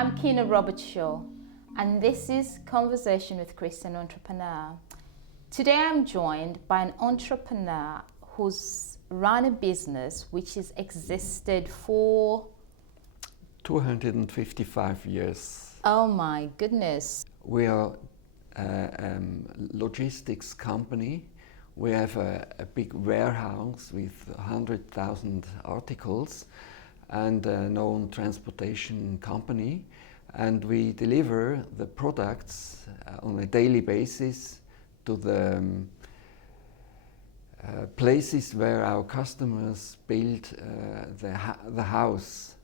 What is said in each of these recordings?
I'm Kina Robertshaw, and this is Conversation with Christian Entrepreneur. Today I'm joined by an entrepreneur who's run a business which has existed for 255 years. Oh my goodness. We are a logistics company. We have a big warehouse with 100,000 articles and a known transportation company, and we deliver the products on a daily basis to the places where our customers build the house.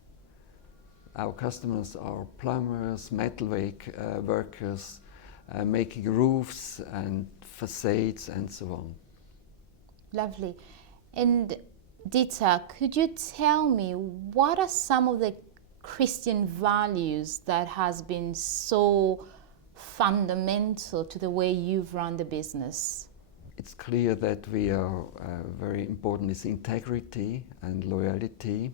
Our customers are plumbers, metalwork workers, making roofs and facades and so on. Lovely. And Dieter, could you tell me what are some of the Christian values that has been so fundamental to the way you've run the business? It's clear that we are very important is integrity and loyalty,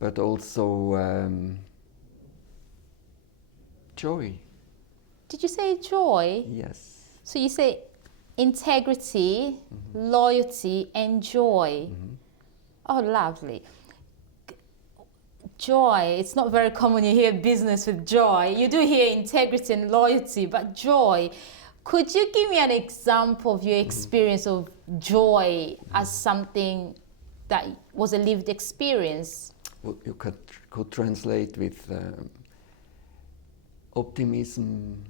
but also joy. Did you say joy? Yes. So you say integrity, loyalty, and joy. Oh, lovely. Joy, it's not very common you hear business with joy. You do hear integrity and loyalty, but joy. Could you give me an example of your experience of joy as something that was a lived experience? Well, you could translate with optimism,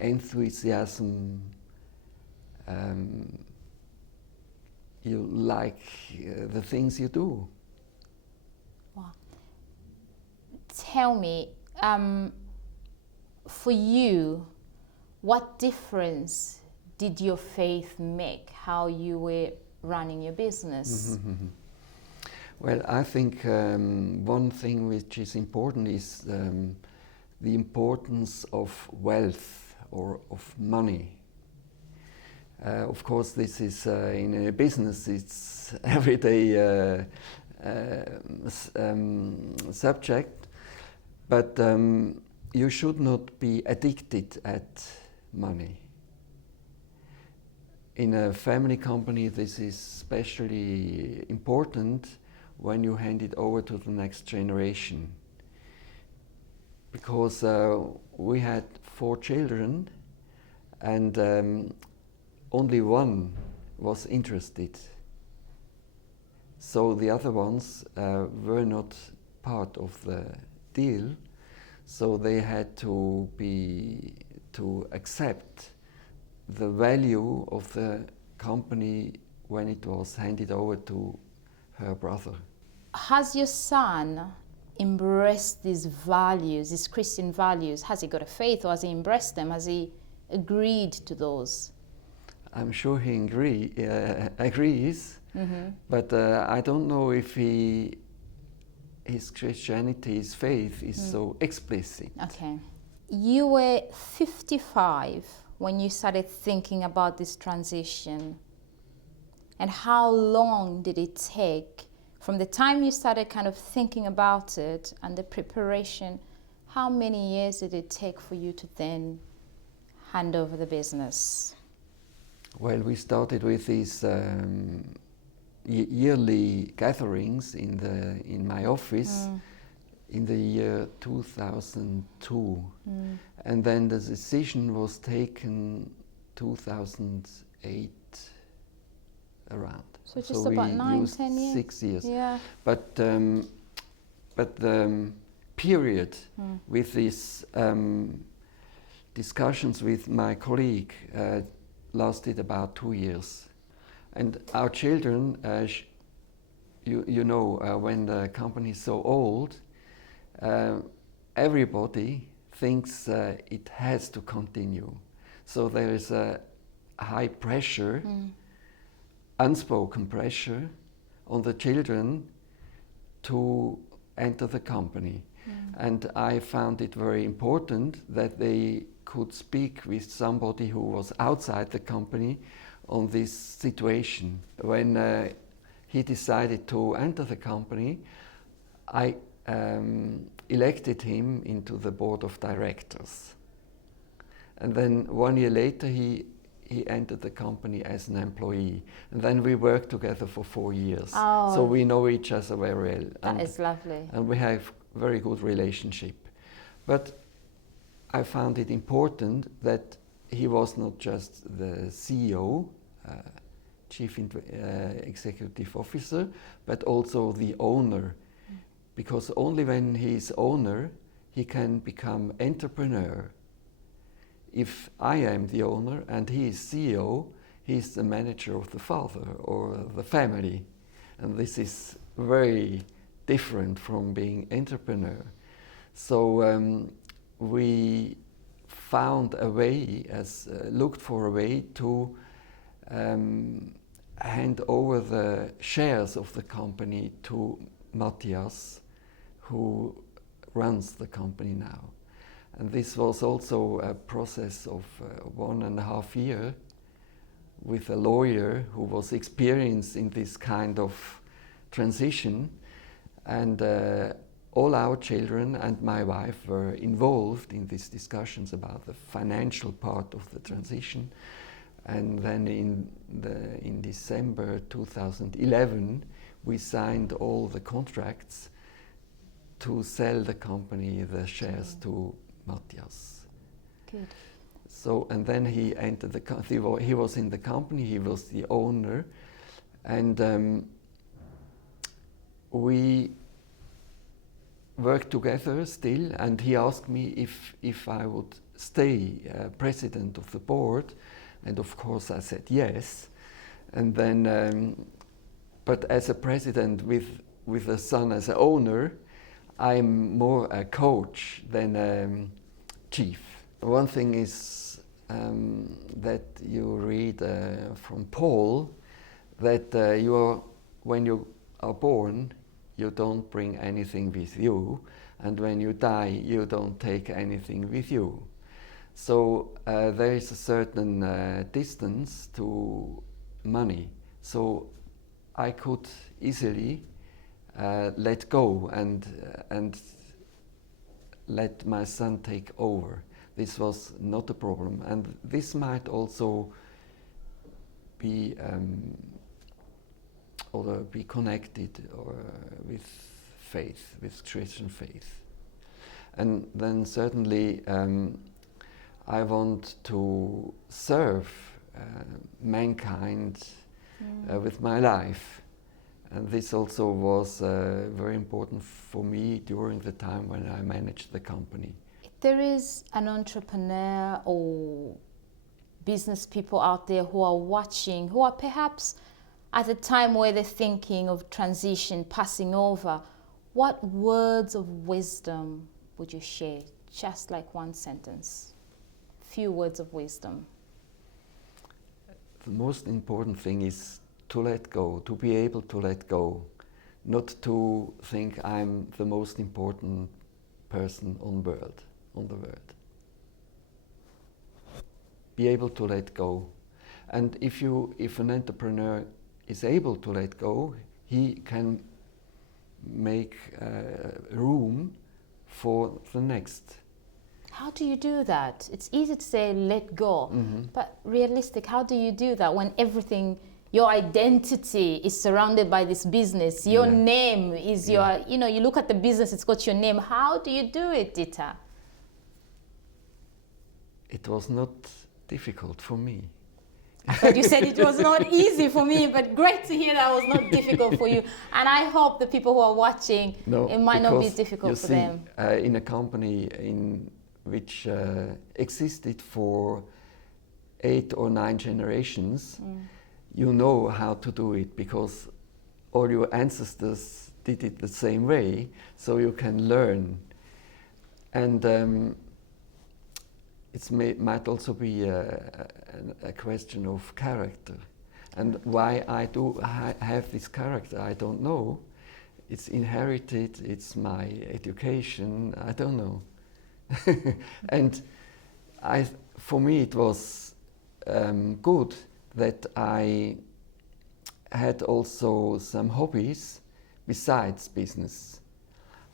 enthusiasm. You like the things you do. Wow. Tell me, for you, what difference did your faith make how you were running your business? Well, I think one thing which is important is the importance of wealth or of money. Of course, this is in a business, it's everyday subject, but you should not be addicted at money. In a family company, this is especially important when you hand it over to the next generation. Because we had 4 children and only one was interested. So the other ones were not part of the deal, so they had to accept the value of the company when it was handed over to her brother. Has your son embraced these values, these Christian values? Has he got a faith, or has he embraced them? Has he agreed to those? I'm sure he agrees, but I don't know if his Christianity, his faith is so explicit. Okay. You were 55 when you started thinking about this transition. And how long did it take from the time you started kind of thinking about it and the preparation? How many years did it take for you to then hand over the business? Well, we started with these yearly gatherings in my office in the year 2002, and then the decision was taken 2008 around. So just about 9-10 years. 6 years. Yeah. But the period with these discussions with my colleague lasted about 2 years. And our children, you know, when the company is so old, everybody thinks it has to continue. So there is a high pressure, unspoken pressure on the children to enter the company. And I found it very important that they could speak with somebody who was outside the company on this situation. When he decided to enter the company, I elected him into the board of directors. And then 1 year later, he entered the company as an employee. And then we worked together for 4 years. Oh. So we know each other very well. That is lovely. And we have very good relationship. But I found it important that he was not just the CEO, Chief Executive Officer, but also the owner. Because only when he is owner, he can become entrepreneur. If I am the owner and he is CEO, he is the manager of the father or the family. And this is very different from being entrepreneur. So we found a way, looked for a way to hand over the shares of the company to Matthias, who runs the company now. And this was also a process of 1.5 years with a lawyer who was experienced in this kind of transition. And all our children and my wife were involved in these discussions about the financial part of the transition. And then in December 2011, we signed all the contracts to sell the company, the shares to Matthias. Good. So, and then he entered the company, he was in the company, he was the owner, and we worked together still, and he asked me if I would stay president of the board, and of course I said yes. And then, but as a president with a son as an owner, I'm more a coach than a chief. One thing is that you read from Paul that when you are born, you don't bring anything with you, and when you die, you don't take anything with you. So there is a certain distance to money. So I could easily let go and let my son take over. This was not a problem, and this might also be be connected with faith, with Christian faith. And then certainly I want to serve mankind with my life. And this also was very important for me during the time when I managed the company. If there is an entrepreneur or business people out there who are watching, who are perhaps at a time where they're thinking of transition, passing over, what words of wisdom would you share? Just like one sentence, few words of wisdom. The most important thing is to let go, to be able to let go, not to think I'm the most important person on the world. Be able to let go. And if an entrepreneur is able to let go, he can make room for the next. How do you do that? It's easy to say let go, but realistic, how do you do that when everything, your identity is surrounded by this business, your name is your, you look at the business, it's got your name. How do you do it, Dieter? It was not difficult for me. But you said it was not easy for me, but great to hear that was not difficult for you. And I hope the people who are watching, it might not be difficult for them. In a company which existed for 8 or 9 generations, you know how to do it because all your ancestors did it the same way, so you can learn. And it might also be a question of character. And why I have this character, I don't know. It's inherited, it's my education, I don't know. And for me it was good that I had also some hobbies besides business.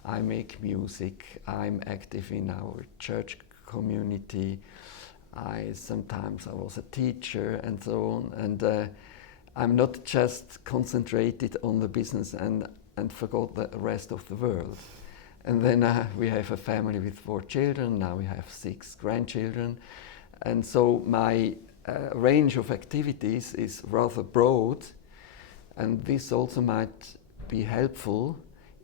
I make music, I'm active in our church community, I was a teacher and so on, and I'm not just concentrated on the business and forgot the rest of the world. And then we have a family with 4 children, now we have 6 grandchildren, and so my range of activities is rather broad, and this also might be helpful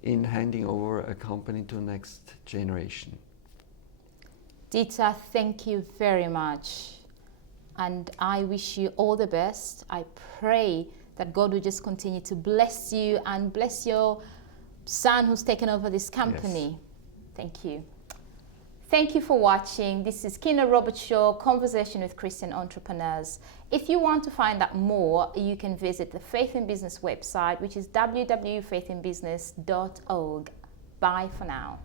in handing over a company to the next generation. Dieter, thank you very much. And I wish you all the best. I pray that God will just continue to bless you and bless your son who's taken over this company. Yes. Thank you. Thank you for watching. This is Kina Robertshaw, Conversation with Christian Entrepreneurs. If you want to find out more, you can visit the Faith in Business website, which is www.faithinbusiness.org. Bye for now.